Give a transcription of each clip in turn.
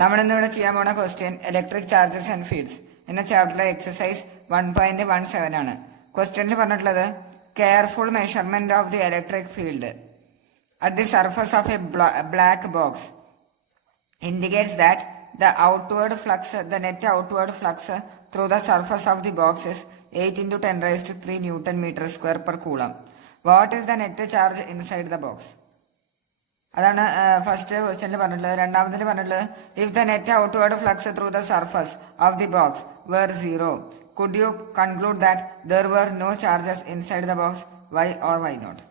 നമ്മളിന്നിവിടെ ചെയ്യാൻ പോണ question electric charges and fields എന്ന ചാപ്റ്ററിലെ എക്സസൈസ് 1.17 ആണ്. ക്വസ്റ്റ്യനിൽ പറഞ്ഞിട്ടുള്ളത് careful measurement of the electric field at the surface of a black box indicates that the net outward flux through the surface of the box is 8 into 10 raised to 3 Newton meter square per coulomb. What is the net charge inside the box? അതാണ് first ക്വസ്റ്റ്യനിൽ പറഞ്ഞിട്ടുള്ളത്. രണ്ടാമതിൽ പറഞ്ഞിട്ടുള്ളത് if the net outward flux through the surface of the box where 0, could you conclude that there were no charges inside the box, why or why not?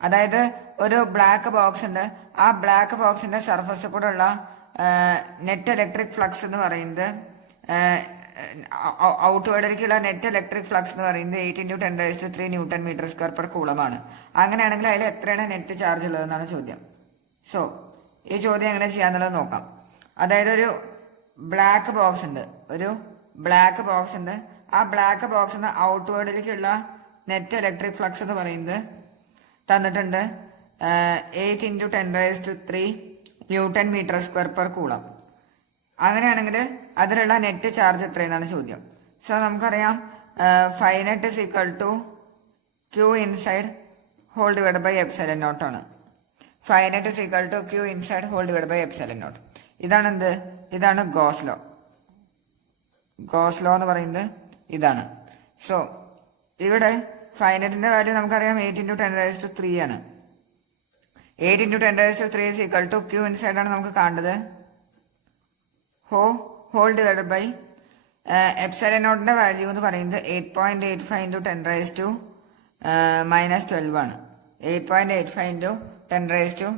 അതായത് ഒരു black box ഉണ്ട്, ആ black ബോക്സിന്റെ surface കൂടെ ഉള്ള net electric flux എന്ന് പറയുന്നത് ഔട്ട്വേർഡിലേക്കുള്ള net electric flux എന്ന് പറയുന്നത് 8 into 10 raised to 3 Newton meter square per coulomb ആണ്. അങ്ങനെയാണെങ്കിൽ അതിൽ എത്രയാണ് നെറ്റ് ചാർജ് ഉള്ളതെന്നാണ് ചോദ്യം. സോ ഈ ചോദ്യം എങ്ങനെ ചെയ്യാന്നുള്ളത് നോക്കാം. അതായത് ഒരു ബ്ലാക്ക് ബോക്സ് ഉണ്ട്, ആ ബ്ലാക്ക് ബോക്സിന് ഔട്ട്വേർഡിലേക്കുള്ള നെറ്റ് ഇലക്ട്രിക് ഫ്ലക്സ് എന്ന് പറയുന്നത് തന്നിട്ടുണ്ട് 8 into 10 raised to 3 Newton meter square per coulomb. അങ്ങനെയാണെങ്കിൽ അതിലുള്ള നെറ്റ് ചാർജ് എത്രയെന്നാണ് ചോദ്യം. സോ നമുക്കറിയാം phi net is equal to Q inside whole divide by epsilon naught ആണ്. Phi net is equal to Q inside whole divide by epsilon naught. ഇതാണ് Gauss law എന്ന് പറയുന്നത് ഇതാണ്. So ഇവിടെ ഫൈ നെറ്റിന്റെ value നമുക്കറിയാം 8 into 10 raised to 3 ആണ്. 8 into 10 raised to 3 is equal to Q inside ആണ് നമുക്ക് കാണേണ്ടത്, ഹോൾ ഡിവൈഡഡ് ബൈ എപ്സിലോൺ നോട്ടിന്റെ വാല്യൂ എന്ന് പറയുന്നത് 8.85 into 10 raised to -12 ആണ്. 8.85 into 10 raised to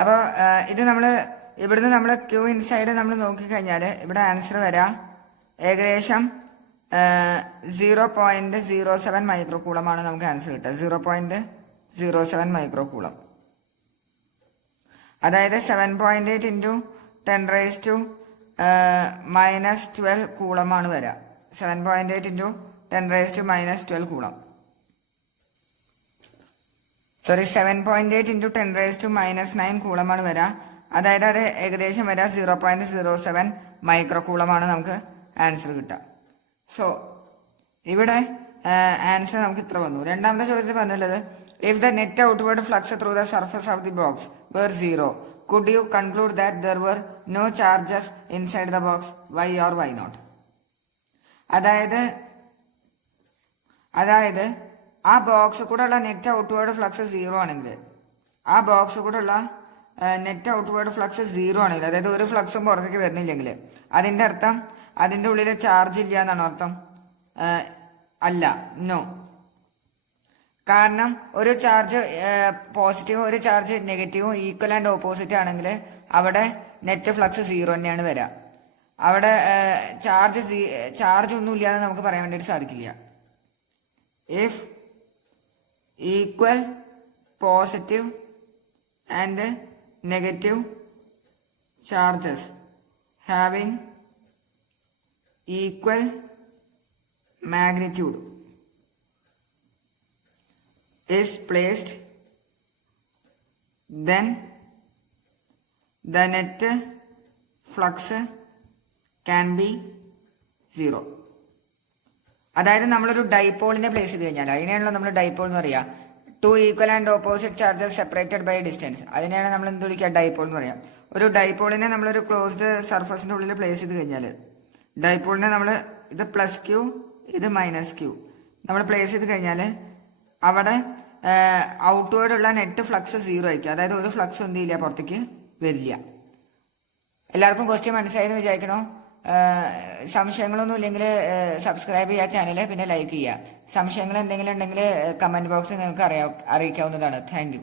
അപ്പോൾ ഇത് ഇവിടുന്ന് നമ്മൾ ക്യൂ ഇൻസൈഡ് നമ്മൾ നോക്കിക്കഴിഞ്ഞാൽ ഇവിടെ ആൻസർ വരാം ഏകദേശം 0.07 മൈക്രോ കൂളം ആണ് നമുക്ക് ആൻസർ കിട്ടുക. 0.07 മൈക്രോ കൂളം, അതായത് 7.8 into 10 raised to -12 കൂളമാണ് വരിക. 7.8 into 10 raised to -12 coulomb. 7.8 into 10 raised to -9 കൂളമാണ് വരിക. അതായത് അത് ഏകദേശം വരിക 0.07 മൈക്രോ കൂളമാണ് നമുക്ക് ആൻസർ കിട്ടുക. സോ ഇവിടെ ആൻസർ നമുക്ക് ഇത്ര വന്നു. രണ്ടാമത്തെ ചോദ്യത്തിൽ പറഞ്ഞുള്ളത് if the net outward flux through the surface of the box where 0, could you conclude that there were no charges inside the box, why or why not? അതായത് ആ ബോക്സ് കൂടെ ഉള്ള നെറ്റ് ഔട്ട്വേർഡ് ഫ്ലക്സ് 0 ആണെങ്കിൽ, ആ box കൂടെ ഉള്ള net outward flux 0 ആണെങ്കിൽ, അതായത് ഒരു ഫ്ലക്സും പുറത്തേക്ക് വരുന്നില്ലെങ്കിൽ അതിന്റെ അർത്ഥം അതിന്റെ ഉള്ളിൽ ചാർജ് ഇല്ല എന്നാണ് അർത്ഥം. അല്ല, നോ. കാരണം ഒരു ചാർജ് പോസിറ്റീവും ഒരു ചാർജ് നെഗറ്റീവും ഈക്വൽ ആൻഡ് ഓപ്പോസിറ്റ് ആണെങ്കിൽ അവിടെ നെറ്റ് ഫ്ലക്സ് 0 തന്നെയാണ് വരിക. അവിടെ ചാർജ് ഒന്നും ഇല്ലാതെ നമുക്ക് പറയാൻ വേണ്ടിയിട്ട് സാധിക്കില്ല. If equal positive and negative charges having equal magnitude is placed, then the net flux can be 0. അതായത് നമ്മളൊരു ഡൈപോളിനെ പ്ലേസ് ചെയ്ത് കഴിഞ്ഞാൽ അതിനെയാണല്ലോ നമ്മൾ ഡൈപോൾ എന്ന് പറയാം. 2 equal and opposite charges separated by distance, അതിനെയാണ് നമ്മൾ എന്ത് വിളിക്കുക, ഡൈപോൾ എന്ന് പറയാം. ഒരു ഡൈപോളിനെ നമ്മളൊരു ക്ലോസ്ഡ് സർഫസിന്റെ ഉള്ളിൽ പ്ലേസ് ചെയ്ത് കഴിഞ്ഞാൽ ഡൈപോളിനെ നമ്മൾ ഇത് പ്ലസ് ക്യൂ ഇത് മൈനസ് ക്യൂ നമ്മൾ പ്ലേസ് ചെയ്ത് കഴിഞ്ഞാൽ അവിടെ ഔട്ട്വേർഡ് ഉള്ള നെറ്റ് ഫ്ലക്സ് 0 ആയിരിക്കും. അതായത് ഒരു ഫ്ലക്സ് ഒന്നും ഇല്ല, പുറത്തേക്ക് വരില്ല. എല്ലാവർക്കും ക്വസ്റ്റ്യൻ മനസ്സിലായെന്ന് വിചാരിക്കണോ? സംശയങ്ങളൊന്നും ഇല്ലെങ്കിൽ സബ്സ്ക്രൈബ് ചെയ്യുക ചാനൽ, പിന്നെ ലൈക്ക് ചെയ്യുക. സംശയങ്ങൾ എന്തെങ്കിലും ഉണ്ടെങ്കിൽ കമന്റ് ബോക്സിൽ നിങ്ങൾക്ക് അറിയിക്കാവുന്നതാണ്. Thank you.